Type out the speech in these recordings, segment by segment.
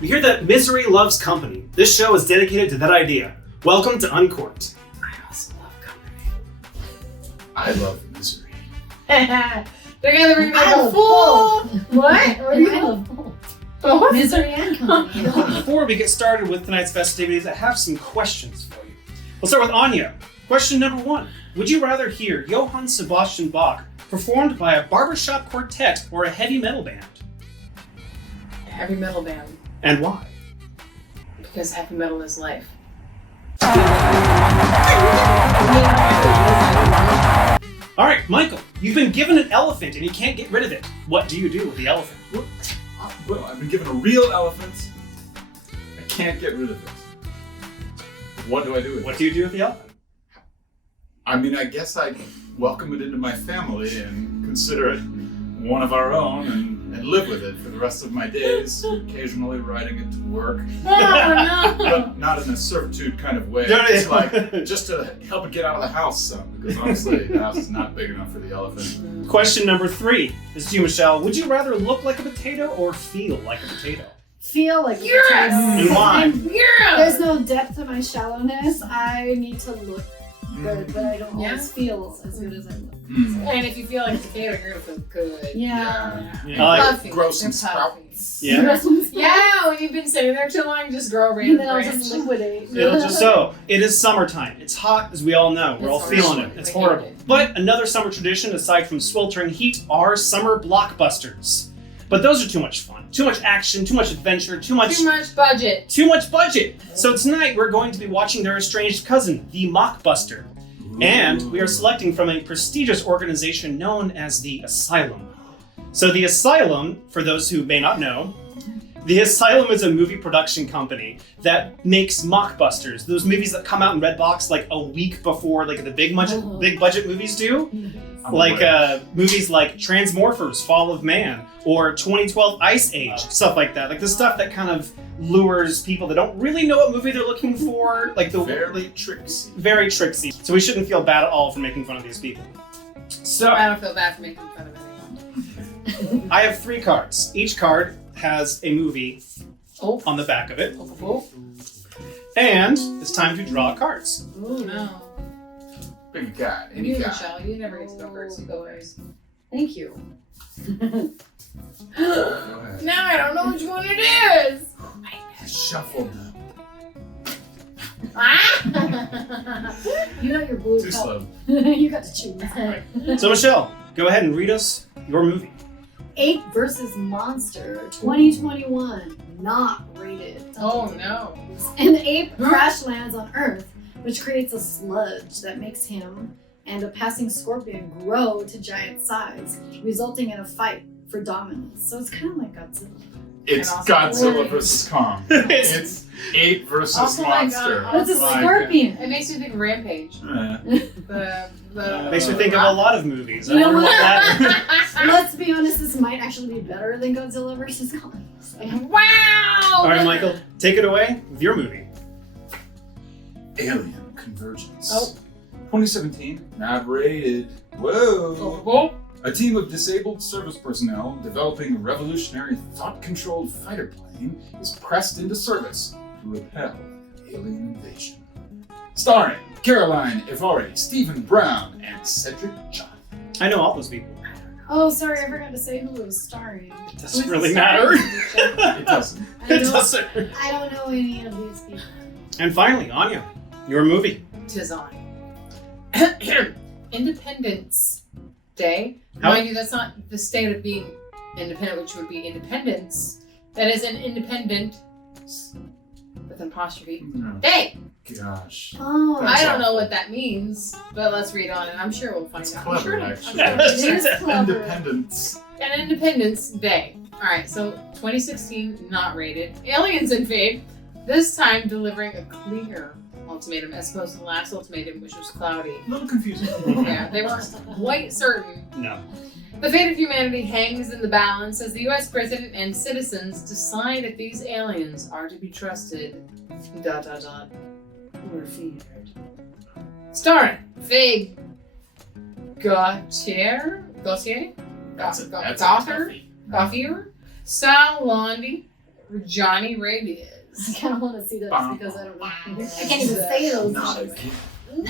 We hear that misery loves company. This show is dedicated to that idea. Welcome to Uncorked. I also love company. I love misery. Together we make I a love fool. What? I love both. Both? Misery and company. Before we get started with tonight's festivities, I have some questions for you. We'll start with Anya. Question number 1. Would you rather hear Johann Sebastian Bach performed by a barbershop quartet or a heavy metal band? Heavy metal band. And why? Because heavy metal is life. All right, Michael, you've been given an elephant and you can't get rid of it. What do you do with the elephant? Well, I've been given a real elephant. I can't get rid of it. What do I do with What it? do you do with the elephant? I mean, I guess I welcome it into my family and consider it one of our own and live with it for the rest of my days, occasionally riding it to work. Oh, no. But not in a servitude kind of way. No, It's yeah. like just to help it get out of the house some, because honestly, the house is not big enough for the elephant. Question number 3 is to you, Michelle. Would you rather look like a potato or feel like a potato? Feel like Yes! And why? Yeah. There's no depth to my shallowness. I need to look good, but I don't always feel as good as I look. Mm. And if you feel like a potato, you're gonna feel good. Yeah. I like Puffy. Grow some They're puffy. sprouts. Yeah. Yeah, when you've been sitting there too long, just grow a And random then I'll branch. just liquidate. So, it is summertime. It's hot, as we all know. We're all It's feeling horrible. it. It's I hate horrible. it. But another summer tradition, aside from sweltering heat, are summer blockbusters. But those are too much fun. Too much action, too much adventure, too much budget. Too much budget! So tonight we're going to be watching their estranged cousin, the Mockbuster. And we are selecting from a prestigious organization known as the Asylum. So the Asylum, for those who may not know, the Asylum is a movie production company that makes mockbusters. Those movies that come out in Redbox like a week before like the big budget movies do. Like movies like Transmorphers, Fall of Man, or 2012 Ice Age, stuff like that. Like the stuff that kind of lures people that don't really know what movie they're looking for. Like the Very tricksy. very tricksy. So we shouldn't feel bad at all for making fun of these people. So I don't feel bad for making fun of anyone. I have 3 cards. Each card has a movie on the back of it. Oh, And it's time to draw cards. no. Pick a cat, any You, cat. Michelle, you never get to go first. You go first. Thank you. Go ahead. Now I don't know which one it is. Shuffle them. You got your blue Too cup. slow. You got to choose. So Michelle, go ahead and read us your movie. Ape vs. Monster 2021. Not rated. Oh no. An ape crash lands on Earth, which creates a sludge that makes him and a passing scorpion grow to giant size, resulting in a fight for dominance. So it's kind of like Godzilla. It's And also Godzilla Wolverine. versus Kong. It's- It's ape versus Also like, monster. But it's a Like, scorpion. It makes me think of Rampage. The Makes me think of a lot of movies. I You know wonder what what? that. Let's be honest, this might actually be better than Godzilla versus Kong. Wow! All right, Michael, take it away with your movie. Alien Convergence. Oh. 2017, not rated. Whoa. Oh, A team of disabled service personnel developing a revolutionary thought-controlled fighter plane is pressed into service to repel alien invasion. Starring Caroline Evori, Stephen Brown, and Cedric John. I know all those people. Oh, sorry, I forgot to say who was starring. It doesn't Who's really starring? matter. It doesn't. I It don't, doesn't. I don't know any of these people. And finally, Anya, your movie. tis on. Independence Day. How- Mind you, that's not the state of being independent, which would be independence. That is an independent with an apostrophe. No. Day. Gosh. Oh, That's I don't know awful. what that means, but let's read on and I'm sure we'll find It's out. clever, I'm actually. sure it is clever. Independence. An Independence Day. Alright, so 2016, not rated. Aliens invade, this time delivering a clear ultimatum as opposed to the last ultimatum, which was cloudy. A little confusing. Yeah, they weren't quite certain. No. The fate of humanity hangs in the balance as the US president and citizens decide if these aliens are to be trusted. ... Or feared. Starring Fig Gautier? That's Gauthier? a Gauthier? toughie. Gauthier? Sal Lundy, where Johnny Rabe I is. kind of want to see this because I don't know. I can't even say those. Not again.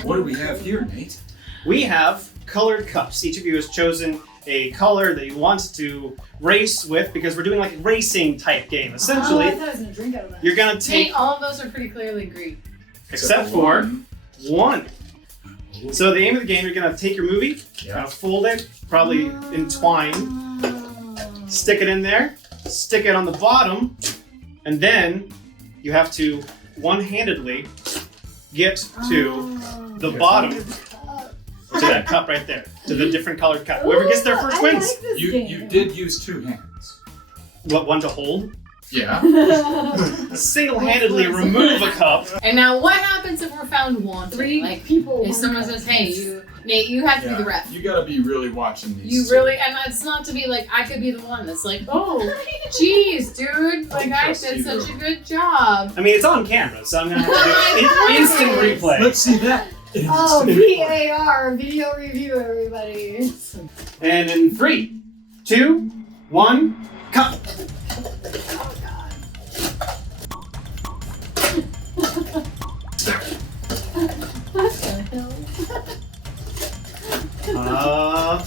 What do we have here, Nate? We have colored cups. Each of you has chosen a color that you want to race with because we're doing like a racing type game. Essentially, I thought I was gonna drink out of that. you're gonna take, Nate, all of those are pretty clearly green. except for one. So the aim of the game, you're gonna take your movie, kind of fold it, probably entwine, stick it in there, stick it on the bottom, and then you have to one-handedly get to the bottom, to that cup right there, to the different colored cup. Whoever gets there first wins. Like this You game. did use 2 hands. What, one to hold? Yeah. Single-handedly remove a cup. And now, what happens if we're found wanting? 3 Like, people. if someone says, "Hey, Nate, you have to be the ref." You gotta be really watching these. You two. really, and it's not to be like I could be the one that's like, "Oh, geez, dude, like I trust did either. such a good job." I mean, it's on camera, so I'm gonna have to do instant replay. Let's see that. Oh, VAR, video review, everybody. And in 3, 2, 1, cup. Oh God. What the hell?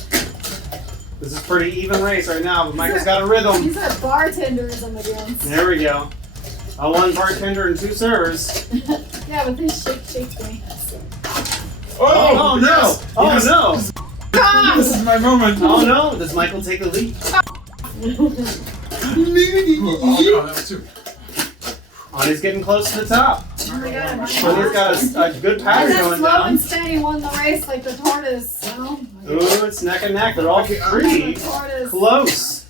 This is pretty even race right now, but Michael's got a rhythm. These are bartenders I'm against. There we go. A 1 bartender and 2 servers. Yeah, but this shake me. Oh no! yes, Oh yes. no! This is my moment. Oh no! Does Michael take the lead? Oh, no, that was 2. Ani's getting close to the top. Oh my God. Ani's got a good pattern That going slow down. and steady won the race like the tortoise. Oh my God. Ooh, it's neck and neck. They're all pretty The tortoise. close.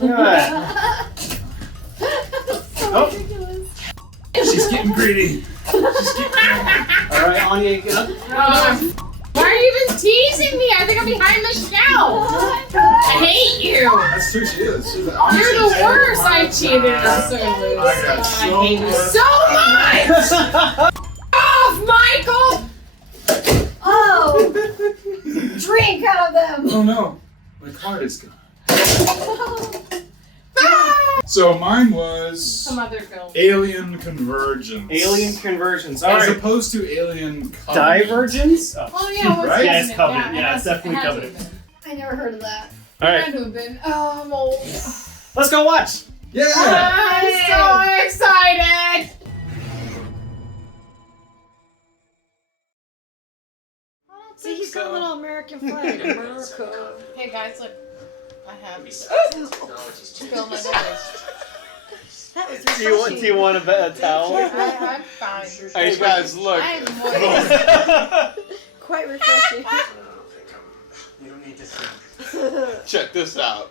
Look at that. So Oh. ridiculous. She's getting greedy. All right, Anya, get up. Why are you even teasing me? I think I'm behind the shelf. I hate you. That's true, she is. She's You're the worst. I cheated and so lose. I got I so hate you much. so much. Off, Michael. Oh! Drink out of them! Oh no, my card is gone. So mine was Some other film. Alien Convergence. Alien conversions. All As right. opposed to Alien Covenant. Divergence? Oh. Oh yeah, what's Right? Yeah, it's Covenant? Covenant. Yeah, it's definitely it had to Covenant. have been. I never heard of that. All It right. had to have been. Oh, I'm old. Let's go watch. Yeah! I'm so excited. See, he's got a little American flag. America. Hey guys, look. I have spilled my nose. That was Do you want a towel? I'm fine. Hey guys, look. I'm moist. quite refreshing. You don't need to think. Check this out.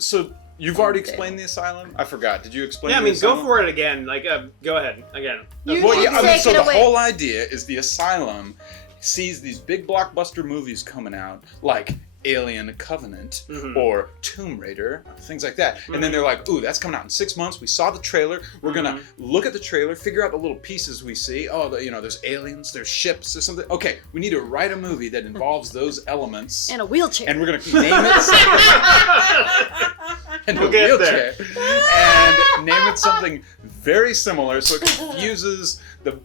So you've already explained the asylum? I forgot. Did you explain? Yeah, I the mean, go asylum? for it again. Like, go ahead again. Well, yeah, I mean, so the away. whole idea is the asylum sees these big blockbuster movies coming out, like Alien Covenant Mhm. or Tomb Raider, things like that. And then they're like, ooh, that's coming out in 6 months. We saw the trailer. We're gonna look at the trailer, figure out the little pieces we see. Oh, there's aliens, there's ships, there's something. Okay, we need to write a movie that involves those elements. And a wheelchair. And we're gonna name it something. And We'll a get wheelchair. And name it something very similar, so it confuses the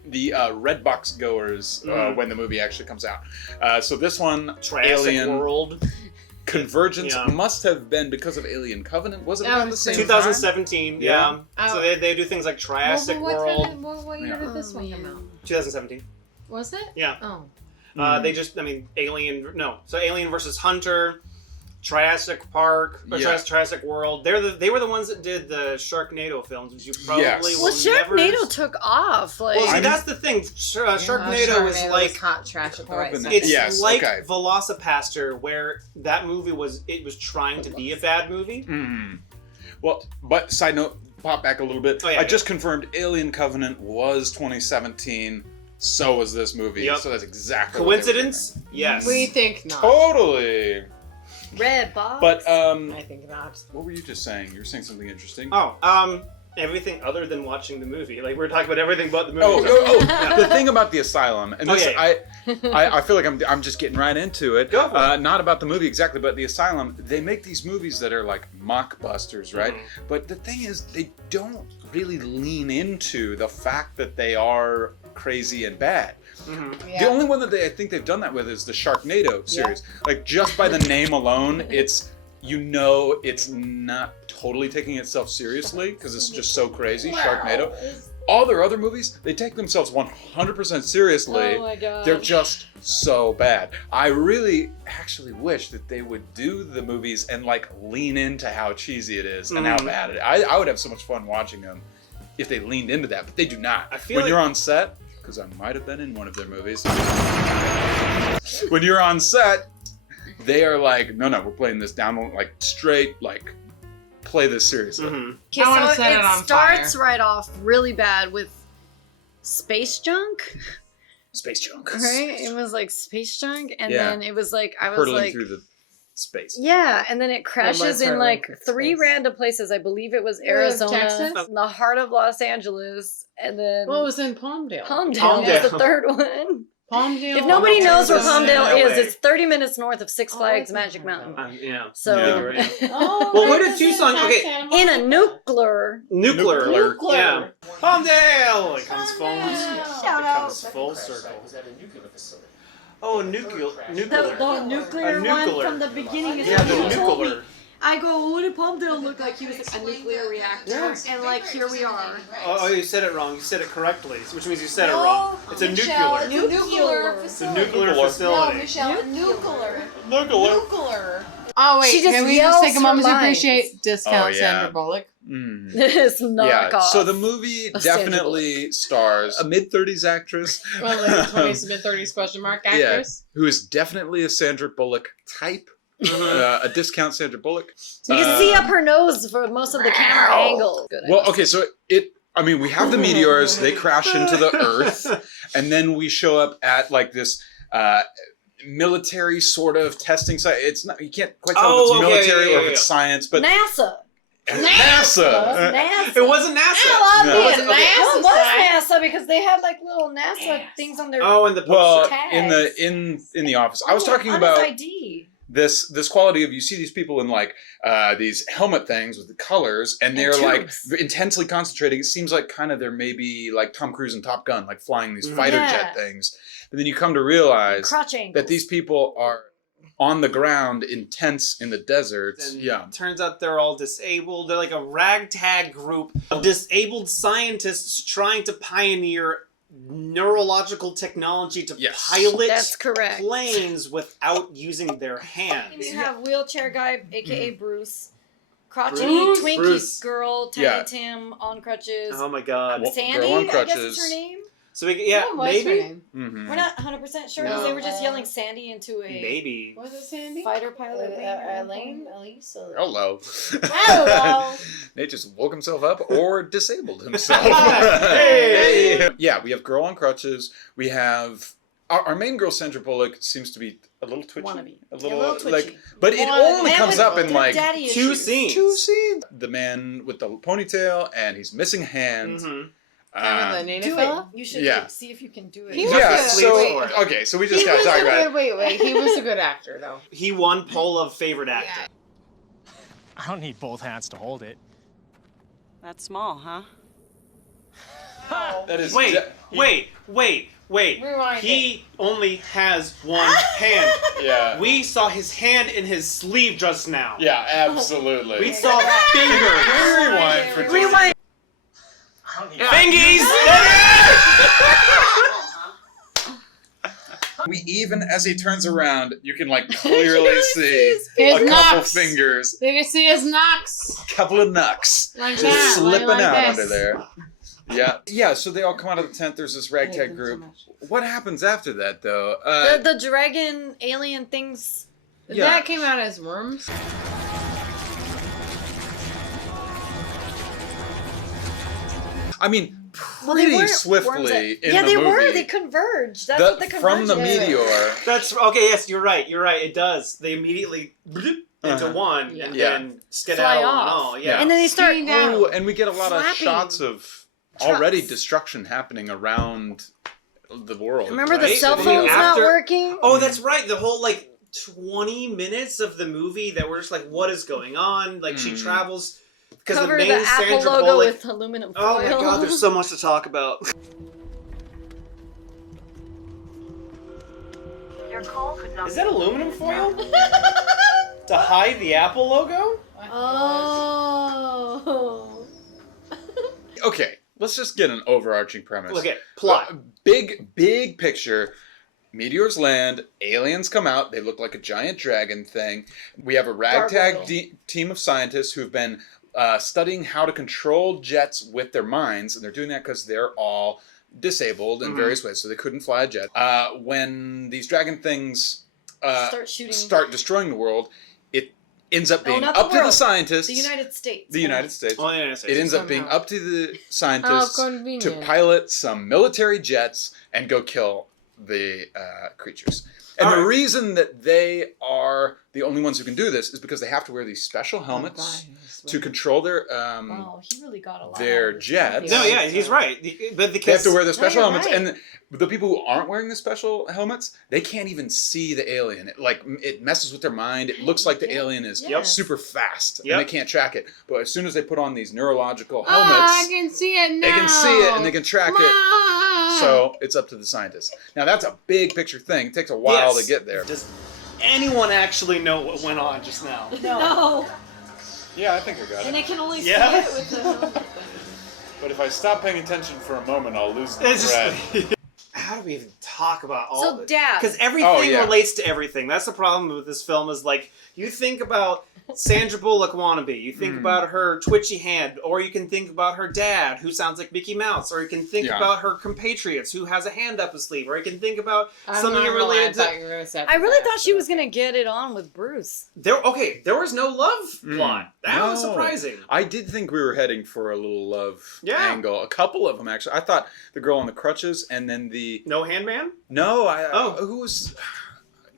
red box goers when the movie actually comes out. So this one, Triassic Alien World. Convergence, Yeah. must have been because of Alien Covenant. Was it That around the was same 2017. Yeah. Yeah. So they do things like Triassic World. What year did this one come out? 2017. Was it? Yeah. Oh. They just, I mean, Alien. No. So Alien versus Hunter. Triassic Park, or Yeah. Triassic World. They were the ones that did the Sharknado films, which you probably Yes. will Well, Sharknado never... took off. Like, Well, see, I mean- that's the thing. Sharknado is like hot trash at the right Covenant. second. it's Yes, like okay. Velocipaster, where that movie was trying to be a bad movie. Mm. Well, but side note, pop back a little bit. Oh, yeah, I just confirmed Alien Covenant was 2017. So was this movie. Yep. So that's exactly what they were Coincidence? Yes. We think not. Totally. red box. But I think not. what were you just saying? You were saying something interesting. Oh, everything other than watching the movie. Like we're talking about everything but the movie. The thing about the Asylum, and this, I feel like I'm just getting right into it. Go for it. Not about the movie exactly, but the Asylum. They make these movies that are like mockbusters, right? Mm-hmm. But the thing is, they don't really lean into the fact that they are crazy and bad. Mm-hmm. Yeah. The only one that I think they've done that with is the Sharknado series. Like just by the name alone, it's not totally taking itself seriously because it's just so crazy. Sharknado. All their other movies, they take themselves 100% seriously. Oh my god. They're just so bad. I really actually wish that they would do the movies and like lean into how cheesy it is and how bad it is. I would have so much fun watching them if they leaned into that, but they do not. I feel when like- you're on set, because I might have been in one of their movies. When you're on set, they are like, no, we're playing this down, like straight, like play this seriously. Mm-hmm. Okay, I wanna so set it it on starts fire. right off really bad with space junk, Space junk. right? It was like space junk, and Yeah. then it was like I was Hurtling like, through the space. yeah, and then it crashes in hurtling like through 3 space. random places. I believe it was It was Arizona, Texas? in the heart of Los Angeles, and then What was in Palmdale? Palmdale was the third one. Palmdale. If nobody knows where Palmdale No is, way. it's 30 minutes north of Six Oh, Flags I Magic think Mountain. Yeah. So Yeah. You're right. Oh, Well, where that did Tucson- doesn't okay, have in a Santa nuclear. Nuclear. Nuclear. Yeah. Palmdale! It comes full. Shout It out. comes full circle. Oh, nuclear. The Nuclear. nuclear A one nuclear. from the beginning is Yeah, what the he told me. nuclear. I go, what did Palmdale look like? He was like a nuclear reactor, and like here we are. Oh, you said it wrong. You said it correctly, which means you said it wrong. It's a nuclear. Nuclear. It's a nuclear facility. Nuclear. Nuclear. Oh wait, She just can we yells just take a her moment to lines. appreciate discount Oh, yeah. Sandra Bullock? Mm. This knockoff. Yeah, so the movie of Sandra definitely stars a mid-30s actress Well, like 20s, mid-30s question mark actress. who is definitely a Sandra Bullock type, a discount Sandra Bullock. You can see up her nose for most of the camera angle. Good. Well, okay, so we have the meteors, they crash into the Earth, and then we show up at like this military sort of testing site. It's not, you can't quite tell if it's military or if it's science, but NASA. NASA. NASA. It wasn't NASA. I love No. being Okay. NASA. NASA What side. was NASA? Because they had like little NASA things on their Oh, and the Well, tags. in the office, I was talking on about his ID. this quality of, you see these people in like these helmet things with the colors, and they're like tubes. intensely concentrating. It seems like kind of they're maybe like Tom Cruise and Top Gun, like flying these fighter Yeah. jet things. But then you come to realize Crotch angles. that these people are on the ground in tents in the desert. And Yeah. turns out they're all disabled. They're like a ragtag group of disabled scientists trying to pioneer neurological technology to Yes. pilot That's correct. planes without using their hands. You have wheelchair guy, aka Bruce. Crotchety Bruce? Twinkie Bruce. girl, Tiny Yeah. Tim on crutches. Oh my god. Well, Sandy, girl on I guess is crutches. her name. So we, yeah, Oh, what's her maybe. name? Mm-hmm. We're not 100% sure because No. they were just yelling Sandy into a Maybe. Was it Sandy? fighter pilot. Elaine? Elisa? Hello. Hello. Nate just woke himself up or disabled himself. Hey! Yeah, we have girl on crutches. We have our main girl, Sandra Bullock, seems to be a little twitchy. Wannabe. A A little, little twitchy. like, but it Well, only Man comes with up in good like daddy Two issues. scenes. 2 scenes. The man with the ponytail and he's missing hands. Mhm. Kind of the native Do fella? it. You should Yeah. see if you can do it. He was Yeah, good. so Wait. okay, so we just He gotta was talk a about it. good, wait, he was a good actor though. He won poll of favorite actor. I don't need both hands to hold it. That's small, huh? That is Wait, de- wait. Rewind He only has one hand. Yeah. We saw his hand in his sleeve just now. Yeah, absolutely. We saw fingers. Rewind for just- Rewind. I don't need Fingies! We even as he turns around, you can like clearly see His a couple knocks. fingers, They can see his knocks. couple of knucks Like just that. slipping like out this. under there. Yeah. So they all come out of the tent. There's this ragtag group. What happens after that, though? The dragon alien things. Yeah. That came out as worms. I mean, Well, they pretty weren't swiftly worms that- in yeah, the they movie. were. They converged. That's what the from the convergence is. meteor. That's okay. Yes, you're right. It does. They immediately. into one Yeah. and Yeah. then skedaddle and off. all. Yeah. And then they start. Shooting down. Ooh, and we get a lot of Flapping shots of trucks. already destruction happening around the world. Remember the Right? cell And then phone's not after- working? Oh, that's right. The whole 20 minutes of the movie that we're just like, what is going on? Like she travels because Cover the the main Apple Sandra logo Bullock. with aluminum foil. Oh my god, there's so much to talk about. Is that aluminum foil to hide the Apple logo? Oh. Okay, let's just get an overarching premise. Look at plot. Big picture. Meteors land, aliens come out, they look like a giant dragon thing. We have a ragtag Gargoyle. team of scientists who've been studying how to control jets with their minds, and they're doing that because they're all disabled in various ways, so they couldn't fly a jet. When these dragon things start destroying the world, it ends up being not up the to the world. scientists. The United States. The United States. Oh, yeah, It ends up being Somehow. up to the scientists How to convenient. pilot some military jets and go kill the creatures. And All the right. reason that they are the only ones who can do this is because they have to wear these special helmets to control their Oh, he really got a lot. their out of this. jets. No, yeah, he's right. But They have to wear the special you're helmets, right. and the people who aren't wearing the special helmets, they can't even see the alien. It messes with their mind. It looks like the alien is Yep. super fast, Yep. and they can't track it. But as soon as they put on these neurological Oh, I helmets, can see it now. they can see it and they can track it. Mom! So it's up to the scientists. Now that's a big picture thing. It takes a while to get there. Does anyone actually know what went on just now? No. Yeah, I think I got And it. I can only Yeah. see it with the helmet thing. But if I stop paying attention for a moment, I'll lose the It's thread. just, how do we even talk about all So, Dad. Because everything Oh, yeah. relates to everything. That's the problem with this film is you think about Sandra Bullock wannabe, you think about her twitchy hand, or you can think about her dad who sounds like Mickey Mouse, or you can think about her compatriots who has a hand up his sleeve, or you can think about something related to... I really thought she was gonna get it on with Bruce. There was no love plot. That was No. surprising. I did think we were heading for a little love Yeah. angle. A couple of them, actually. I thought the girl on the crutches and then No handman? No, Oh. who was...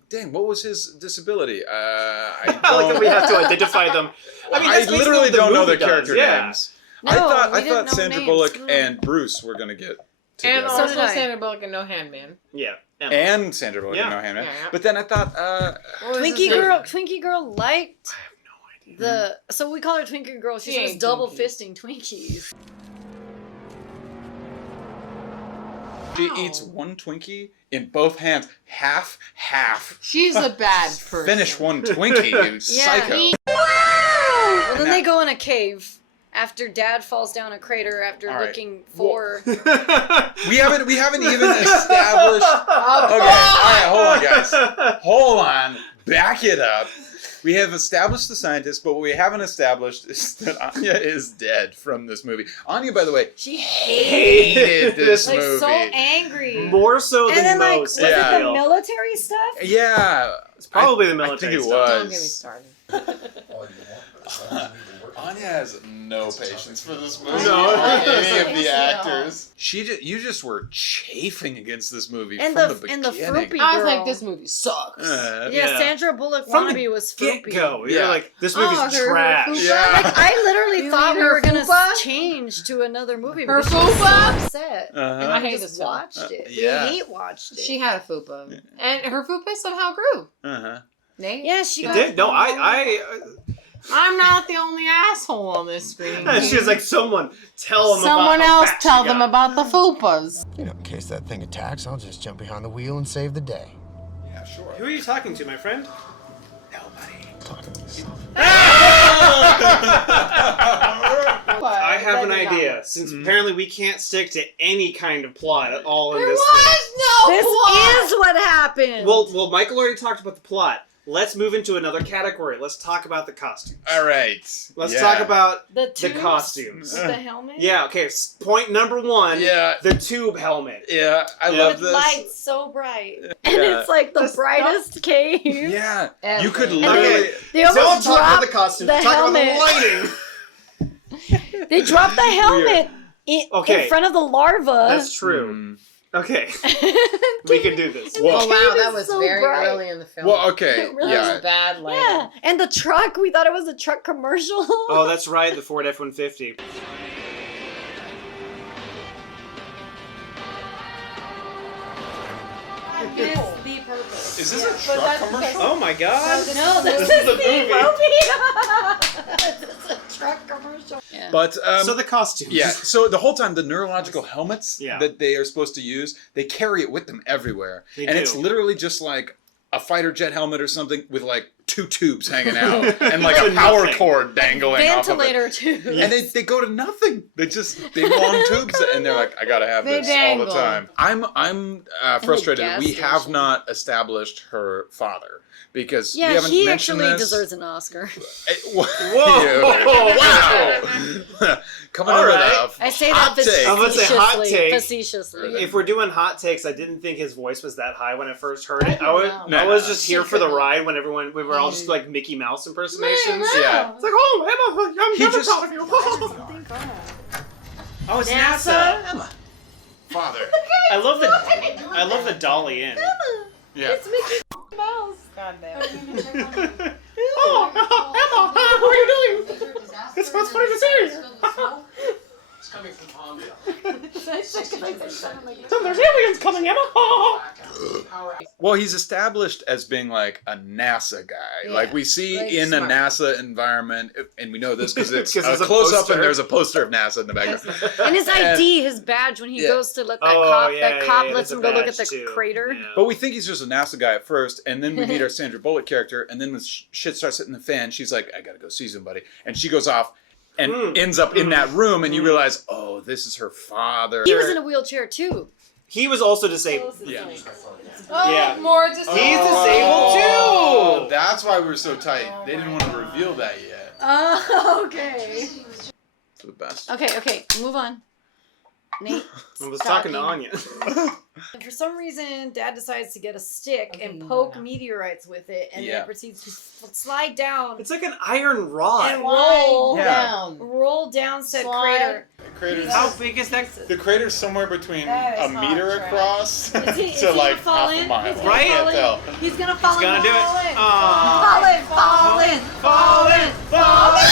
Dang, what was his disability? I like that we have to identify them. I mean, I that's basically literally what the don't know movie their character does, yeah. names. No, I we thought didn't know Sandra names. Bullock No. and Bruce were gonna get together. And So also did I. Sandra Bullock and No Handman. Yeah. Emma. And Sandra Bullock and Yeah. No Handman. Yeah. But then I thought, What was his name? Twinkie girl liked I have no idea. so we call her Twinkie girl. She She was ain't double Twinkie. fisting Twinkies. she eats one Twinkie in both hands, half. She's a bad person. Finish one Twinkie, you psycho. Well, then they go in a cave after Dad falls down a crater after All right. looking for. We haven't even established. Okay, all right, hold on, guys. Hold on, back it up. We have established the scientist, but what we haven't established is that Anya is dead from this movie. Anya, by the way, She hated this like movie. so angry. More so And than then like, most. was Yeah. it the military stuff? Yeah, It's probably the I military think it stuff. Don't get me was. started. Anya has no patience for this movie. No. Or any of No. the actors. You just were chafing against this movie And from the- the beginning. and the frumpy- I was Girl. like, this movie sucks. Yeah, Yeah. Sandra Bullock From the wannabe was Get frumpy. go. You're Yeah. like, this movie's her trash. fupa? Yeah. Like I literally You thought mean we her were gonna fupa? change to another movie. Her because she was so fupa? upset. Uh-huh. And I we hate just this film. watched it. yeah. We hate watched it. She had a fupa. And her fupa somehow grew. Uh-huh. Nate? yeah, she It got did? No, I'm not the only asshole on this screen. She was like, someone tell them Someone about how else fat she tell them got. about the fupas. You know, in case that thing attacks, I'll just jump behind the wheel and save the day. Yeah, sure. Who are you talking to, my friend? Talking to myself. I have an idea. Since apparently we can't stick to any kind of plot at all in There this was no This plot. is what happened. Well, Michael already talked about the plot. Let's move into another category. Let's talk about the costumes. All right. Let's Yeah. talk about the tubes costumes. with the helmet. Yeah, okay. Point number one. Yeah. The tube helmet. Yeah, I Yeah. love With this. lights so bright, and Yeah. it's like the Just brightest cave. Yeah, Ever. you could And literally. They Don't almost talk about dropped the costumes. the Talk helmet. about the lighting. They dropped the helmet in Okay. front of the larva. That's true. Okay, we can do this. Well, Oh wow, that is was so very bright. early in the film. well, okay, It really That yeah. was bad lighting. Yeah, and the truck, we thought it was a truck commercial. Oh, that's right, the Ford F-150. It's the purpose. Is this a truck commercial? Oh my god! No, this is the the movie. This is a truck commercial. Yeah. But So the costumes. yeah, so the whole time the neurological helmets Yeah. that they are supposed to use, they carry it with them everywhere. They and do. it's literally just like a fighter jet helmet or something with like 2 tubes hanging out and like a To power nothing. cord dangling off of it. Ventilator too. And they go to nothing. They just big long tubes, and they're like, I gotta have They this all the dangle. time. I'm frustrated. gas We have station. not established her father because we Yeah, haven't he mentioned actually this. deserves an Oscar. Whoa! Wow! Coming All over right. the I say hot that take. I'm gonna say hot take. facetiously. If we're doing hot takes, I didn't think his voice was that high when I first heard it. I don't know. I was just She here for the couldn't. ride when we were all just like Mickey Mouse impersonations. Yeah. It's like, oh, Emma, I'm He never just- proud of you. Oh, it's NASA. Emma. Father. I love the dolly in. Yeah. Mouse. God damn. Oh, Emma, how are you doing? It's funny to see you. It's coming from Palmdale. So there's aliens coming, Emma. Well, he's established as being like a NASA guy. Yeah. Like we see Like in smart. a NASA environment, and we know this because it's 'Cause there's a a close up poster. and there's a poster of NASA in the background. And his ID, his badge, when he Yeah. goes to let that Oh, cop, yeah, that yeah, cop yeah, lets there's him a go look at badge, the too. crater. Yeah. But we think he's just a NASA guy at first, and then we meet our Sandra Bullock character, and then when shit starts hitting the fan, she's like, I gotta go see somebody. And she goes off and ends up in that room, and you realize, oh, this is her father. He was in a wheelchair too. He was also disabled. Yeah. Oh, Yeah. more disabled. He's disabled too. That's why we were so tight. They didn't want to reveal that yet. Oh, okay. It's the best. Okay, move on. Nate. I was talking to Anya. And for some reason, Dad decides to get a stick Okay, and move poke on. meteorites with it, and Yeah. then proceeds to slide down It's like an iron rod. and roll, Yeah. roll down said Slide. crater. Crater's, How big is that? the crater's somewhere between That a is meter hot trash. across Is he to gonna like fall half a in? mile. He's gonna Right? fall I can't tell. in. He's gonna fall He's gonna in. do it. Fall in. Aww. Fall in. Fall in. Fall in.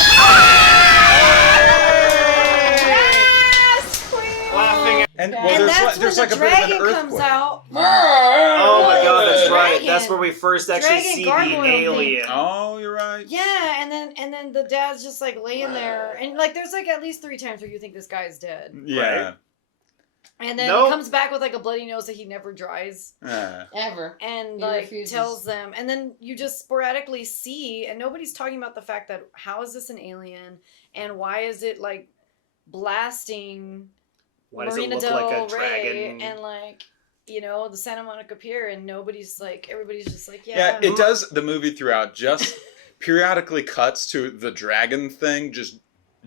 Yes, queen. Laughing at. And well, And there's that's there's when like the a bit of an dragon comes earthquake. out. Oh my god, that's right. Dragon. That's where we first actually Dragon see the gargoyle thing. alien. Oh, you're right. Yeah, and then the dad's just like laying there, and like there's like at least 3 times where you think this guy's dead, Yeah. Right. and then Nope. he comes back with like a bloody nose that he never dries, Ever. and He like refuses. tells them, and then you just sporadically see, and nobody's talking about the fact that how is this an alien, and why is it like blasting Why does it Marina look del like a Rey dragon? and like. You know, the Santa Monica Pier, and everybody's just like, Yeah, it does. The movie throughout just periodically cuts to the dragon thing just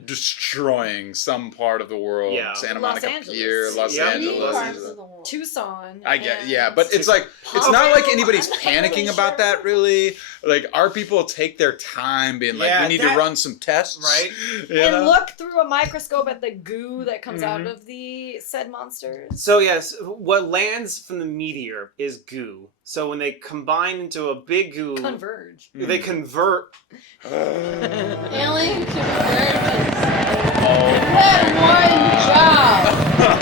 destroying some part of the world. Yeah. Santa Los Monica Angeles. Pier, Los Yeah. Many Angeles. parts of the world. Tucson. I get, and- yeah, but it's like it's not like anybody's panicking about that really. Like our people take their time, being like, Yeah, we need that- to run some tests, Right. You And know? look through a microscope at the goo that comes out Mhm. of the said monsters. So yes, what lands from the meteor is goo. So when they combine into a big goo, Converge. they convert. Alien convergence. Oh, Had one job.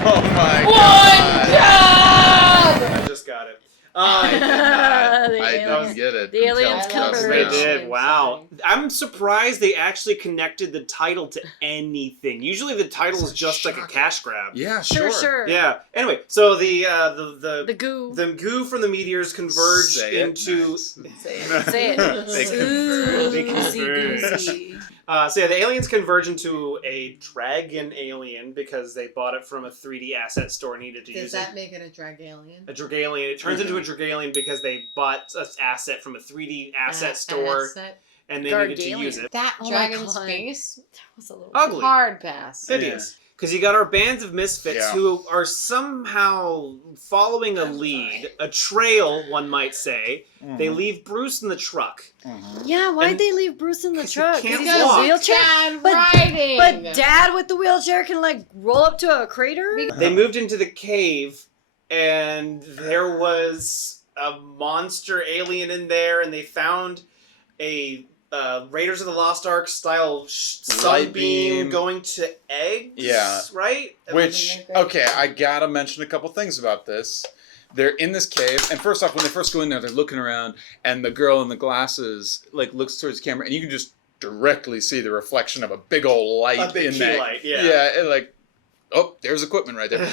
oh my One god! job. I just got it. The I alien- don't get it. the aliens until just They converge. now. did. Wow. I'm surprised they actually connected the title to anything. Usually the title is just like a cash grab. Yeah, Sure. Yeah. Anyway, so the The goo. the goo from the meteors converge Say it into. nice. Say it. They Ooh, They goosey, converge. goosey. So yeah, the aliens converge into a dragon alien because they bought it from a 3D asset store and needed to Does use that make it a drag alien? a dragalian. It turns into a dragalian because they bought an asset from a 3D asset store Asset. and they needed to Gargalian. use it. That Oh my dragon's God. face. That was a little. Ugly. Hard pass. It Yeah. is. Because you got our bands of misfits Yeah. who are somehow following a lead, a trail, one might say. They leave Bruce in the truck. Yeah, why'd And- they leave Bruce in the 'cause he truck? can't He's in a walk. wheelchair. Dad But- riding. But Dad with the wheelchair can like roll up to a crater. They moved into the cave, and there was a monster alien in there, and they found a Raiders of the Lost Ark style sunbeam going to eggs. Yeah. Right? Which, okay, I gotta mention a couple things about this. They're in this cave, and first off, when they first go in there, they're looking around, and the girl in the glasses like looks towards the camera, and you can just directly see the reflection of a big old light A big in key that. light, yeah. Yeah, and like, oh, there's equipment right there.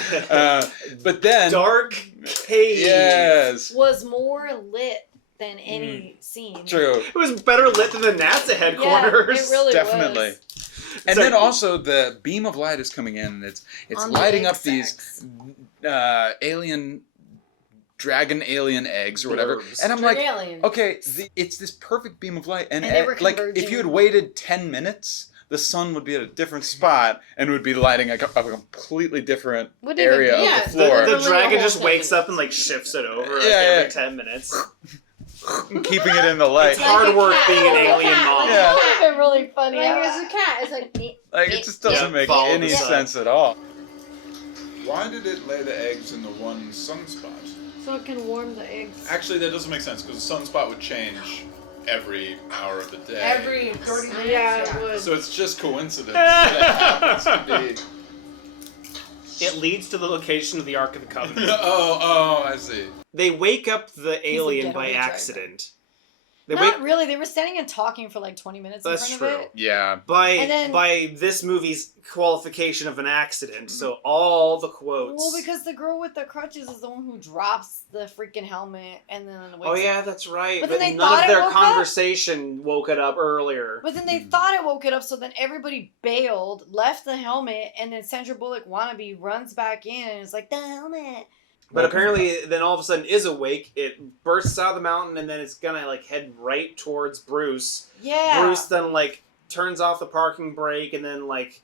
But then, Dark cave. yes, Was more lit than any scene. true, It was better lit than the NASA headquarters. Yeah, it really definitely. was. And So- then also the beam of light is coming in, and it's On the lighting egg up these dragon alien eggs or whatever. Blurbs. And I'm like, Alien. okay, it's this perfect beam of light, and, And they were like converging. if you had waited 10 minutes, the sun would be at a different spot and would be lighting a completely different Wouldn't even area be- of yeah, the floor. The Literally dragon the just whole wakes thing. up and like shifts it over like, Yeah, every yeah. 10 minutes. Keeping it in the light. It's hard work being an alien mom. Yeah. That would have been really funny. Like as a cat, it's like Like it just doesn't Yeah, make follow any the sun. sense at all. Why did it lay the eggs in the one sunspot? So it can warm the eggs. Actually, that doesn't make sense because the sunspot would change every hour of the day. every 30 minutes. Yeah, it would. So it's just coincidence that it happens to be. It leads to the location of the Ark of the Covenant. Oh, I see. They wake up the alien dead by on the track. accident. They Not really. They were standing and talking for like 20 minutes in That's front true. of it. Yeah. And then- by this movie's qualification of an accident. So all the quotes. Well, because the girl with the crutches is the one who drops the freaking helmet and then wakes Oh up. yeah, that's right. But But, then they none thought of it their woke up? conversation woke it up earlier. But then they thought it woke it up, so then everybody bailed, left the helmet, and then Sandra Bullock wannabe runs back in and is like, the helmet. But apparently, then all of a sudden is awake. It bursts out of the mountain, and then it's gonna like head right towards Bruce. Yeah. Bruce then like turns off the parking brake, and then like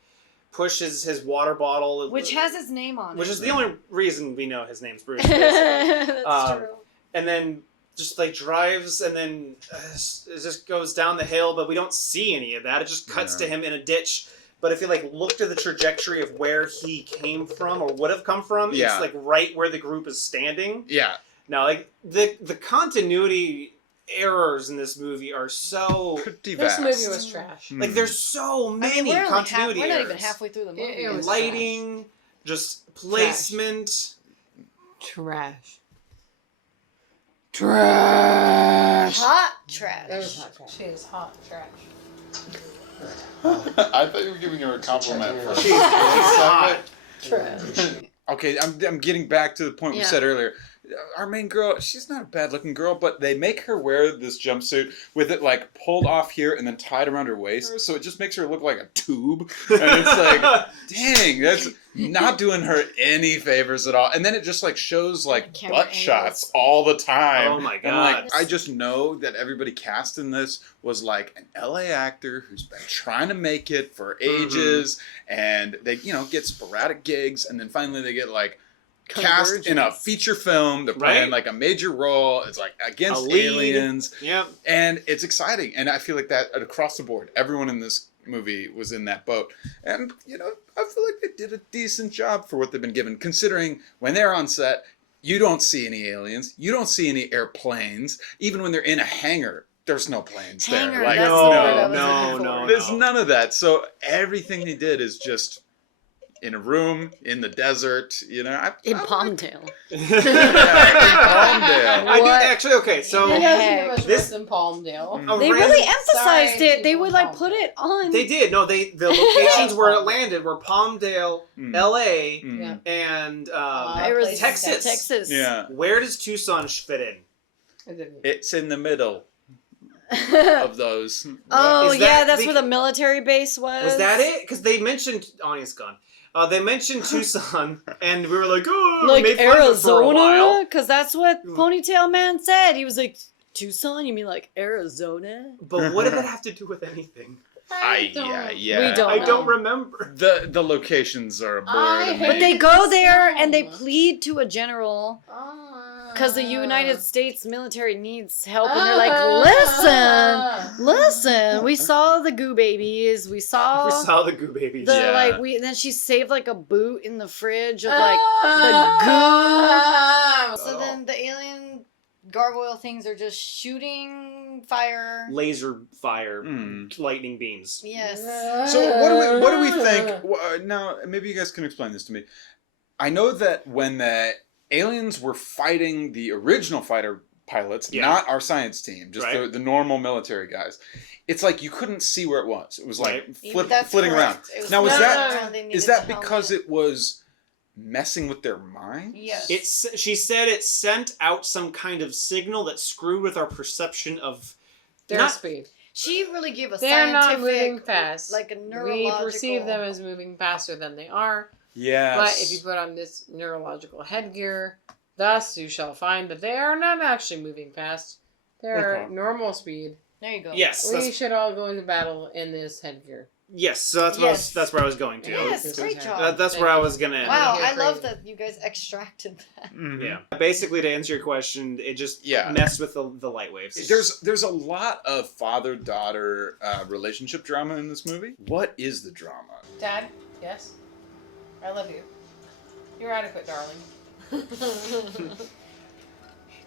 pushes his water bottle, Which has his name on which it. is the only reason we know his name's Bruce. basically. That's Um, true. And then just like drives, and then it just goes down the hill, but we don't see any of that. It just cuts to him in a ditch. But if you like looked at the trajectory of where he came from or would have come from, Yeah. it's like right where the group is standing. Yeah. Now, like the continuity errors in this movie are so Pretty This vast. movie was trash. like there's so many we're, only continuity we're not errors. even halfway through the movie. It was Lighting, just placement. Trash. Hot trash. It was hot trash. She is hot trash. I thought you were giving her a compliment first. She's hot. Trash. Okay, I'm getting back to the point we Yeah. said earlier. Our main girl, she's not a bad looking girl, but they make her wear this jumpsuit with it like pulled off here and then tied around her waist, so it just makes her look like a tube. And it's like, dang, that's not doing her any favors at all. And then it just like shows like Camera butt angles. shots all the time. Oh my And God. like, I just know that everybody cast in this was like an LA actor who's been trying to make it for ages, and they, get sporadic gigs, and then finally they get like cast in a feature film. They're playing Right. like a major role. It's like against A lead. aliens, Yep. and it's exciting. And I feel like that across the board, everyone in this movie was in that boat. And I feel like they did a decent job for what they've been given, considering when they're on set, you don't see any aliens, you don't see any airplanes. Even when they're in a hangar, there's no planes Hangar, there. Like, that's No, the word I was no, looking no, for. there's none of that. So everything they did is just in a room in the desert. In I Palmdale. in Palmdale. I do What? actually. Okay, so It doesn't give us This- worse in Palmdale. a They random- really emphasized Sorry, it. They people would in like Palmdale. put it on. They did. No, the locations where it landed were Palmdale, Mm. L.A., Mm. Yeah. and Places. Texas. Texas. Yeah, Where does Tucson fit in? It didn't. it's in the middle of those. Oh Is yeah, that that's the- where the military base was. Was that it? Because they mentioned Ani's gone. They mentioned Tucson, and we were like, oh, Like made fun of it for a Arizona? while. Because that's what Ponytail Man said. He was like, Tucson? You mean like Arizona? But what did that have to do with anything? Yeah. We don't I know. don't remember. The locations are a blur. I to hate me. But they go there and they Tucson. plead to a general. because the United States military needs help, and they're like, listen, we saw the goo babies, we saw the goo babies. then she saved like a boot in the fridge of like the goo. So then the alien gargoyle things are just shooting fire. Laser fire, lightning beams. Yes. So what do we think? Now, maybe you guys can explain this to me. I know that when the aliens were fighting the original fighter pilots, not our science team, just the normal military guys, it's like you couldn't see where it was. It was like flitting around. Now, is that because it was messing with their minds? Yes. She said it sent out some kind of signal that screwed with our perception of their speed. She really gave a They're scientific, not moving fast. like a neurological. We perceive them as moving faster than they are. Yes. But if you put on this neurological headgear, thus you shall find that they are not actually moving fast. They're normal speed. There you go. Yes. We should all go into battle in this headgear. Yes, so that's where I was going to. Yes, great job. That's where I was gonna end. Wow, I love that you guys extracted that. Mm-hmm. Yeah. Basically, to answer your question, it just messed with the light waves. There's a lot of father-daughter relationship drama in this movie. What is the drama? Dad, yes? I love you. You're adequate, darling.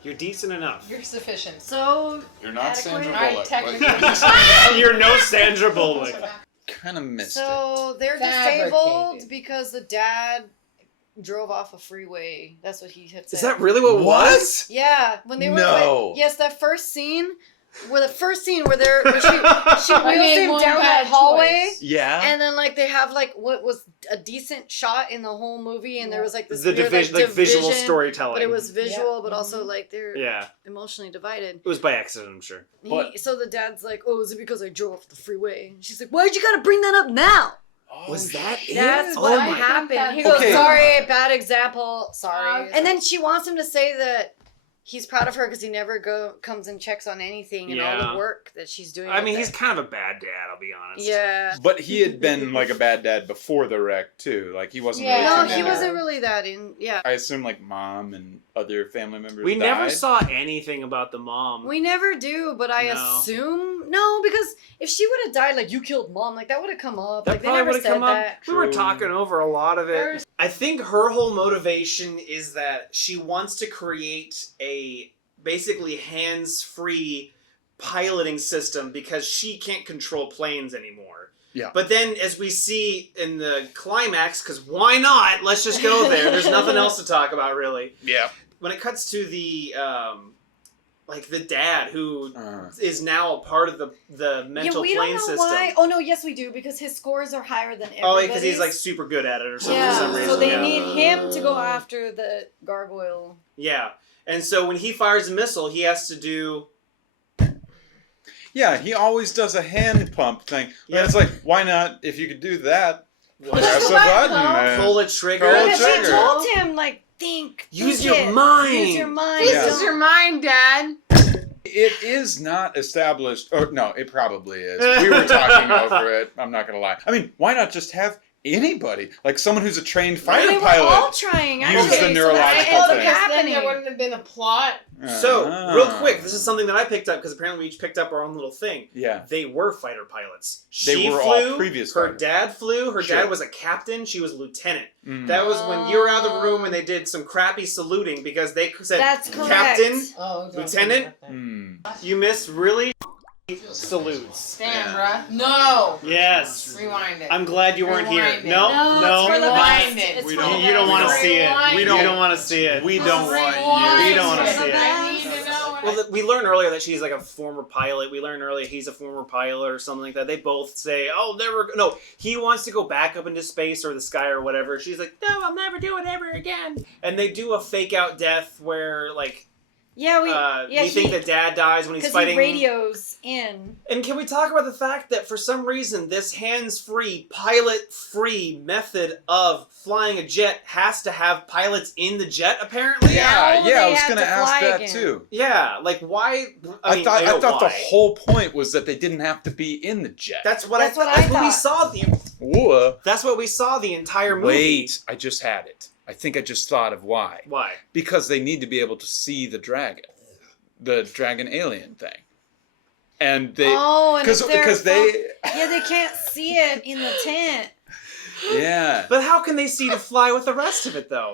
You're decent enough. You're sufficient. So you're not Sandra I Bullock. technically You're no Sandra Bullock. Kind of missed So they're disabled because the dad drove off a freeway. That's what he had said. Is that really what it was? Yeah, when they were No. yes, that first scene where they're she wheels him down that hallway. Yeah. And then like they have like what was a decent shot in the whole movie, and there was like this the weird, like visual storytelling. but it was visual, but also like they're Yeah. emotionally divided. It was by accident, I'm sure. So the dad's like, "Oh, is it because I drove off the freeway?" And she's like, "Why'd you gotta bring that up now?" Was that it? That's Oh what my- happened. He goes, Okay. "Sorry, bad example. Sorry." And then she wants him to say that he's proud of her because he never comes and checks on anything and all Yeah. the work that she's doing. I mean, with he's it. kind of a bad dad, I'll be honest. Yeah. But he had been like a bad dad before the wreck too. Like he wasn't. really No, too he bad. wasn't really that in. Yeah. I assume like mom and other family members. We never died. saw anything about the mom. We never do, but I assume no, because if she would have died, like you killed mom, like that would have come up. That Like they probably never would have said come up. that. We were talking over a lot of it. I think her whole motivation is that she wants to create a basically hands-free piloting system because she can't control planes anymore. Yeah. But then, as we see in the climax, because why not? Let's just go there. There's nothing else to talk about, really. Yeah. When it cuts to the the dad who is now a part of the mental we plane don't know system. why. Oh no, yes we do, because his scores are higher than everybody's. Oh, because he's like super good at it or something for some reason. So they need him to go after the gargoyle. Yeah. And so when he fires a missile, he has to do... Yeah, he always does a hand pump thing. But it's like, why not, if you could do that, press a button and pull a trigger. Pull a Because trigger. she told him, like, think. Use think your it. mind. Use your mind. Yeah. This is your mind, Dad. It is not established, or no, it probably is. We were talking over it, I'm not going to lie. I mean, why not just have anybody, like someone who's a trained fighter They were pilot, all trying. use actually, the neurological so that's thing. what's Then happening. there wouldn't have been a plot. So, real quick, this is something that I picked up because apparently we each picked up our own little thing. Yeah. They were fighter pilots. They She were flew, all previous her fighters. dad flew, her Sure. dad was a captain, she was a lieutenant. Mm. That was when you were out of the room and they did some crappy saluting because they said, That's correct. Captain, Oh, Lieutenant, you missed really salutes. Damn, bruh. No. Yes. Rewind it. I'm glad you weren't here. Rewind it. No, it's for the Rewind best. it. It's We for don't- the You don't best. want to see it. Rewind You it. don't want to see it. We don't want Rewind you. We don't wanna it. see it. I need to know what Well, we learned earlier that she's like a former pilot. We learned earlier he's a former pilot or something like that. They both say, "Oh, no, he wants to go back up into space or the sky or whatever." She's like, "No, I'll never do it ever again." And they do a fake out death where like Yeah, we think that Dad dies when he's because fighting. he radios in. And can we talk about the fact that for some reason this hands-free, pilot-free method of flying a jet has to have pilots in the jet? Apparently. Yeah, they I was had going to to ask fly that again. too. Yeah, like why? I thought know the why. whole point was that they didn't have to be in the jet. That's what That's what I that's what we thought. saw Whoa. That's what we saw the entire movie. Wait, I just had it. I think I just thought of why. Why? Because they need to be able to see the dragon alien thing. And they and because they yeah, they can't see it in the tent. yeah. But how can they see to fly with the rest of it, though?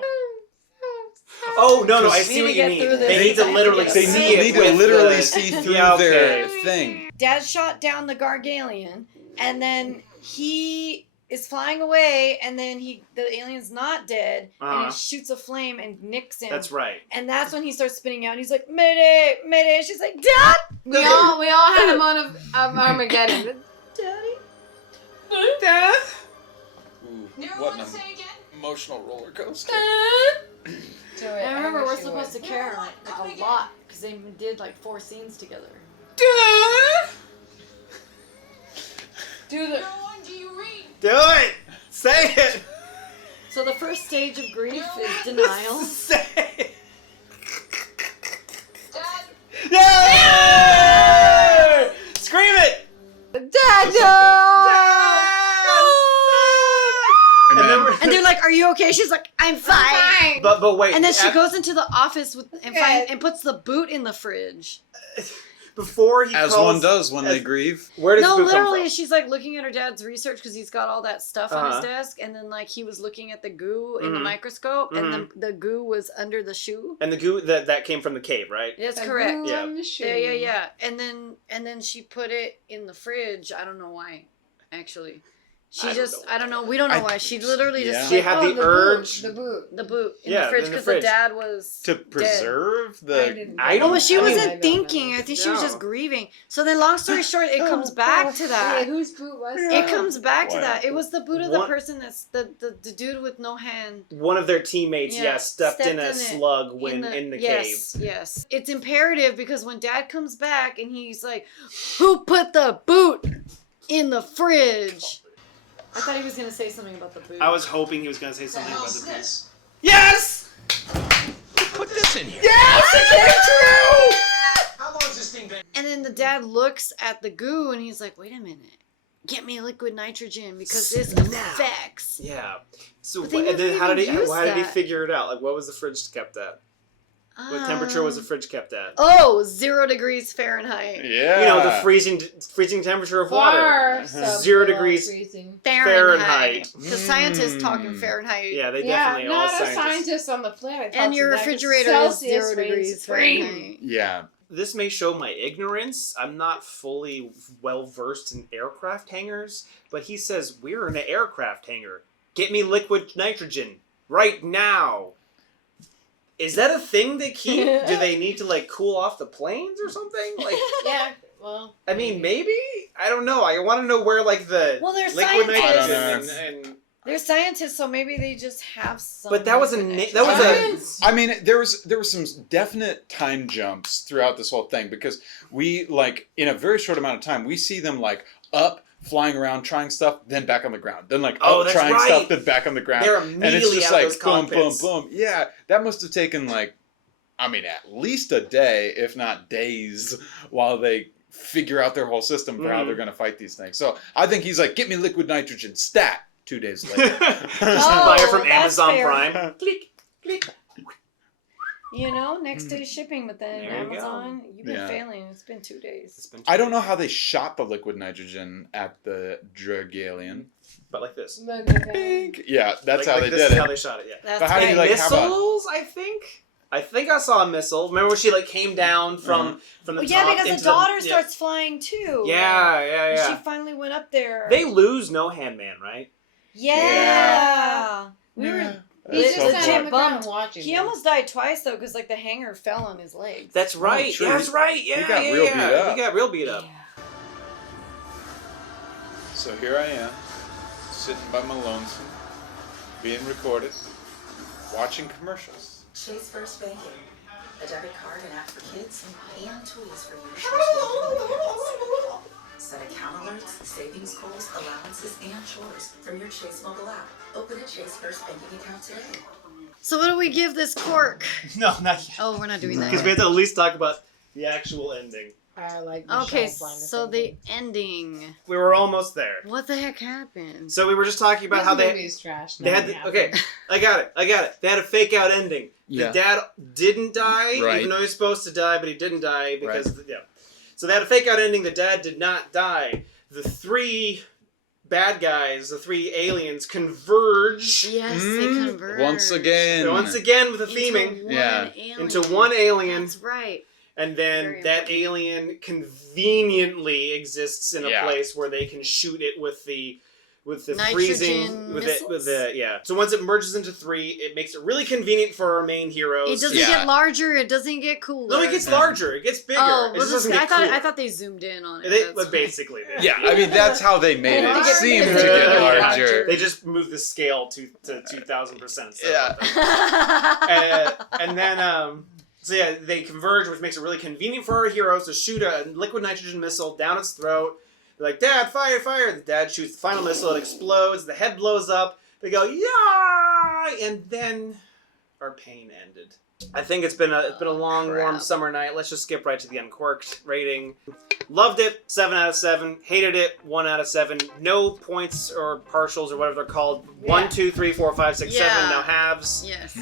Oh, no, I see what you mean. They need to literally see They it. need to literally see through their thing. Dad shot down the Gargalian, and then he is flying away, and then the alien's not dead, and he shoots a flame and nicks him. That's right. And that's when he starts spinning out, and he's like, Mayday, Mayday, and she's like, Dad! We all had a moment of Armageddon. Daddy? Dad? Ooh, what an emotional roller coaster. I remember we're supposed to care like a lot, because they did like 4 scenes together. Dad? Do the... Do it! Say it! So the first stage of grief is denial. Say it! Dad! Yeah! Scream it! Dad, And And they're like, "Are you okay?" She's like, "I'm fine." But wait. And then she goes into the office and puts the boot in the fridge. Before he as calls, one does when they grieve. Where does No, the boot come literally, from? she's like looking at her dad's research because he's got all that stuff on his desk, and then like he was looking at the goo in the microscope, and the goo was under the shoe. And the goo that came from the cave, right? That's correct. Yeah. Yeah. And then she put it in the fridge. I don't know why, actually. I don't know. We don't know why. She literally just. She had the urge. The boot. The boot in Yeah, the fridge in the because the fridge. dad was To preserve the. I don't. Oh, she I mean, wasn't thinking. I think she was just grieving. So then, long story short, it comes back to that. Wait, whose boot was It that? comes back to Wow. that. It was the boot of the One- person that's the dude with no hand. One of their teammates, stepped in a it slug when in the yes, cave. Yes, it's imperative because when Dad comes back and he's like, "Who put the boot in the fridge?" I thought he was gonna say something about the boot. I was hoping he was going to say something about the boot. this? Yes! Put this in here. Yes! It came true! How long has this thing been? And then the dad looks at the goo and he's like, "Wait a minute, get me liquid nitrogen because this affects." Yeah. So But they and then never how did even he used how did he that. figure it out? Like what was the fridge kept at? What temperature was the fridge kept at? 0 degrees Fahrenheit. Yeah. You know, the freezing temperature of water. Far sub 0 below degrees. freezing. Fahrenheit. The scientists talking Fahrenheit. Yeah, they Yeah, definitely all not a scientists. scientist on the planet. And talks your about that, 'cause refrigerator is Celsius 0 reigns degrees supreme. Fahrenheit. Yeah. This may show my ignorance. I'm not fully well versed in aircraft hangars, but he says we're in an aircraft hangar. Get me liquid nitrogen right now. Is that a thing they keep? Do they need to like cool off the planes or something? Like, Yeah, well. I mean, maybe. I don't know. I want to know where like the Well, they're liquid scientists. nitrogen and They're scientists, so maybe they just have some. But that was a liquid that was nitrogen. a I mean, there was some definite time jumps throughout this whole thing because we like in a very short amount of time we see them like up, flying around, trying stuff, then back on the ground, then like Oh, up, that's trying right. stuff, then back on the ground, They're and it's immediately just out of like those boom, boom, cockpits. boom. Yeah, that must have taken like, I mean, at least a day, if not days, while they figure out their whole system for how they're going to fight these things. So I think he's like, get me liquid nitrogen, stat. 2 days later. Just buy it from that's Amazon fair. Prime. Click, click. You know, next day shipping, but then There you go. Amazon, you've been Yeah. failing. It's been 2 days. It's been I don't know how they shot the liquid nitrogen at the Drugalian. but like this. Bink. Yeah, that's Like- how like they this did is it. how they shot it. Yeah. That's But how do you right. like have a- missiles? I think I saw a missile. Remember when she like came down from the Well, yeah, top because into the daughter yeah. starts flying too. Yeah, And yeah. she finally went up there. They lose no hand man, right? Yeah. We were. He's That's just so sat cool. on the ground bummed. watching. He them. almost died twice though, because like the hanger fell on his legs. That's right. true. Yeah, that's right. Yeah, got yeah, real yeah. beat up. He got real beat up. So here I am, sitting by my lonesome, being recorded, watching commercials. Chase First Banking. A debit card and app for kids and tools for you to choose from. Set account alerts, savings goals, allowances, and chores from your Chase mobile app. Open a Chase First Banking account today. So what do we give this cork? No, not yet. Oh, we're not doing that. Because we have to at least talk about The actual ending. I like Okay, Michelle's line of so thinking. the ending. We were almost there. What the heck happened? So we were just talking about This how movie is trash. they had okay. I got it. They had a fake out ending. Yeah. The dad didn't die, Right. even though he was supposed to die, but he didn't die because yeah. So they had a fake out ending. The dad did not die. The three bad guys, the three aliens, converge Yes, they converge. Once again. once again with the Into theming one Yeah. alien. into one alien, That's right. and then Very that important. alien conveniently exists in a Yeah. place where they can shoot it with the Nitrogen freezing with missiles? the yeah. So once it merges into three, it makes it really convenient for our main heroes. It doesn't Yeah. get larger. It doesn't get cooler. No, it gets larger. It gets bigger. Oh, it well, just doesn't get I cooler. thought they zoomed in on it. They That's but basically they Yeah, I mean, that's how they made They it get- seem to they get get larger. They just moved the scale to 2,000%. So Yeah. and then so yeah, they converge, which makes it really convenient for our heroes to shoot a liquid nitrogen missile down its throat. They're like, "Dad, fire, fire!" The dad shoots the final missile. It explodes. The head blows up. They go, "Yeah!" And then our pain ended. I think it's been a long, warm crap. summer night. Let's just skip right to the Uncorked rating. Loved it, 7 out of 7. Hated it, 1 out of 7. No points or partials or whatever they're called. 1, 2, 3, 4, 5, 6, 7. Yeah. No halves. Yes.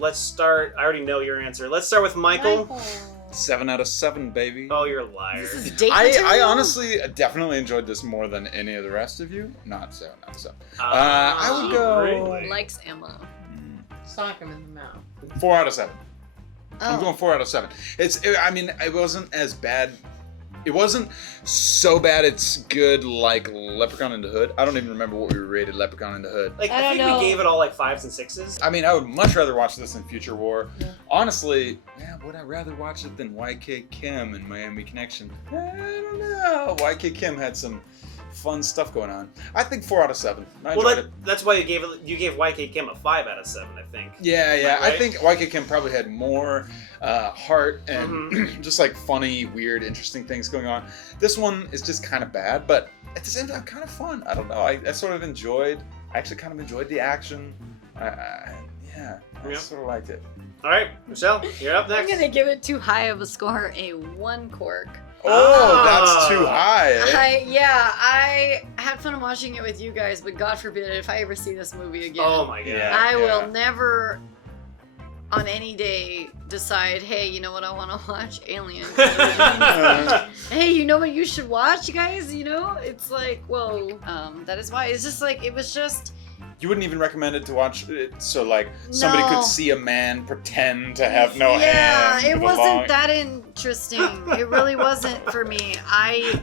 Let's start. I already know your answer. Let's start with Michael. 7 out of 7, baby. Oh, you're a liar. This is date I material? honestly definitely enjoyed this more than any of the rest of you. Not 7 out of 7. Ah, I would go- really? Likes Emma. Sock him in the mouth. 4 out of 7. I'm Oh. going 4 out of 7. I mean, it wasn't as bad. It wasn't so bad it's good like Leprechaun in the Hood. I don't even remember what we rated Leprechaun in the Hood. Like, I I don't think know. we gave it all like 5s and 6s. I mean, I would much rather watch this than Future War. Yeah. Honestly, yeah, would I rather watch it than YK Kim and Miami Connection? I don't know. YK Kim had some fun stuff going on. I think 4 out of 7. I enjoyed Well, it. that's why you gave YK Kim a 5 out of 7, I think. Yeah. Right? I think YK Kim probably had more heart and just like funny, weird, interesting things going on. This one is just kind of bad, but at the same time, kind of fun. I don't know. I sort of enjoyed. I actually kind of enjoyed the action. I Yeah. sort of liked it. All right, Michelle, you're up I'm next. gonna give it too high of a score, a 1 cork. Oh, that's too high. Eh? I had fun watching it with you guys, but God forbid if I ever see this movie again. Oh my god. Yeah. I will never, on any day, decide, hey, you know what I want to watch? Alien. Hey, you know what you should watch, guys? You know? It's like, whoa. That is why. It's just like, it was just... You wouldn't even recommend it to watch it so like somebody No. could see a man pretend to have no Yeah, hand. it with a wasn't long- that interesting. It really wasn't for me. I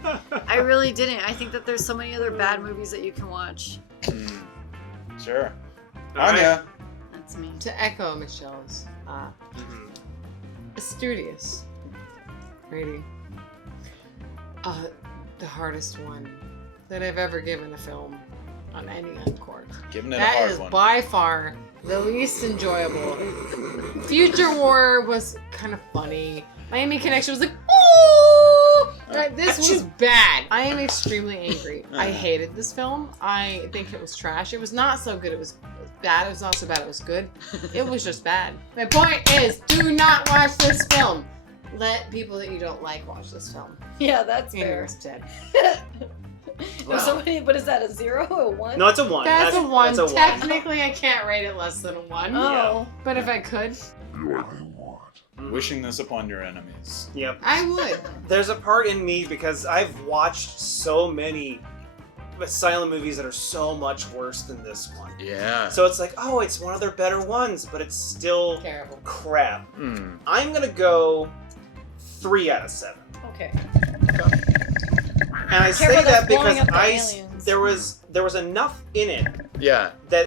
really didn't. I think that there's so many other bad movies that you can watch. Sure. All right. Anya. That's me. To echo Michelle's Mhm. studious rating, the hardest one that I've ever given a film on any Uncorked. Giving it a That hard is one. by far the least enjoyable. Future War was kind of funny. Miami Connection was like, oh! Like, this was bad. I am extremely angry. I hated this film. I think it was trash. It was not so good. It was bad. It was not so bad. It was good. It was just bad. My point is, do not watch this film. Let people that you don't like watch this film. Yeah, that's fair. Anyways, Ted. Wow. Somebody, what is that, a 0? A 1? No, it's a 1. That's a 1. That's a 1. Technically, I can't rate it less than a 1. Oh. But if I could, Wishing this upon your enemies. Yep. I would. There's a part in me because I've watched so many Asylum movies that are so much worse than this one. Yeah. So it's like, oh, it's one of their better ones, but it's still Terrible. crap. Hmm. I'm gonna go 3 out of 7. Okay. And I say Careful, that that's blowing because up the aliens. there was enough in it Yeah. that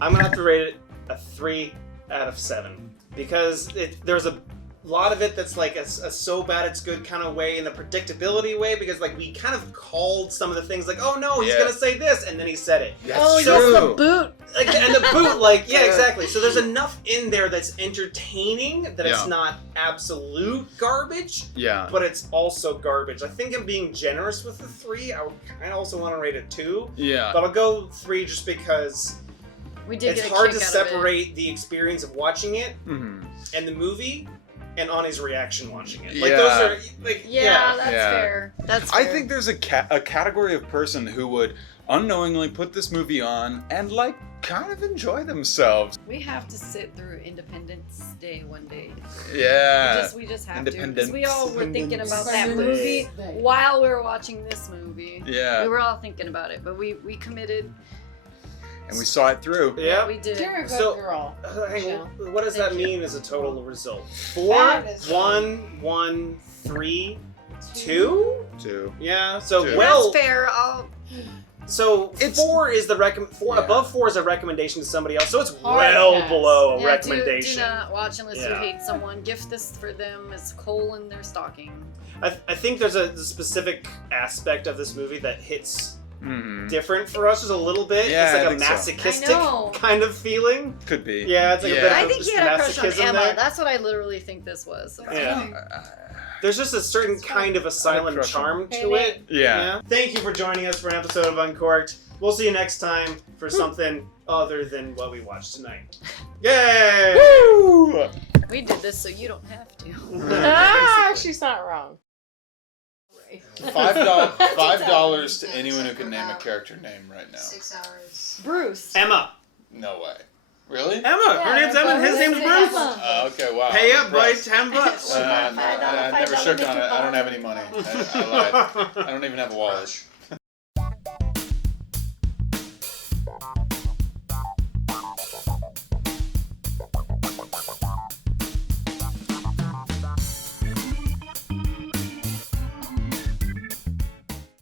I'm gonna have to rate it a 3 out of 7 because there's a lot of it that's like a so bad it's good kind of way in the predictability way because like we kind of called some of the things like, oh no, he's Yeah. gonna say this, and then he said it. That's Oh, true. yes, the boot. Like, and the boot, like, yeah, exactly. So there's enough in there that's entertaining that it's Yeah. not absolute garbage, Yeah. but it's also garbage. I think I'm being generous with the 3. I would kind of also want to rate it 2, Yeah. but I'll go 3 just because We did it's get a hard kick to out of it. separate the experience of watching it Mhm. and the movie and Ani's reaction watching it. Like Yeah. those are like Yeah, that's Yeah. fair. That's I fair. think there's a category of person who would unknowingly put this movie on and like kind of enjoy themselves. we have to sit through Independence Day one day. Yeah. We just have to. Because we all were thinking about that Independence movie Day. while we were watching this movie. Yeah. We were all thinking about it, but we committed. And we saw it through. Yeah. We did. You're a good So- girl. Hang on. What does Thank that you. mean as a total result? 4, That is 1, 1, 3, 2? Too. Yeah. So Two. well, That's fair. so It's- 4 is the Yeah. above 4 is a recommendation to somebody else. So it's Hard well pass. below a Yeah, recommendation. Do not watch unless you Yeah. hate someone. Gift this for them as coal in their stocking. I think there's a specific aspect of this movie that hits Mm-hmm. different for us just a little bit. Yeah, it's I like a think so. masochistic I know. kind of feeling. Could be. Yeah, it's like a bit of I think just he had a crush on masochism Emma. there. That's what I literally think this was. Yeah. There's just a certain kind of asylum crush charm on to it. Yeah. Thank you for joining us for an episode of Uncorked. We'll see you next time for something other than what we watched tonight. Yay! Woo! We did this so you don't have to. Ah, she's not wrong. $5 to anyone who can name a character name right now. 6 hours. Bruce. Emma. No way. Really? Emma. Her name's Emma. And his name's Bruce. Okay, wow. Pay up, boy. Impressed. $10. I never shook on it. I don't have any money. I lied. I don't even have a wallet.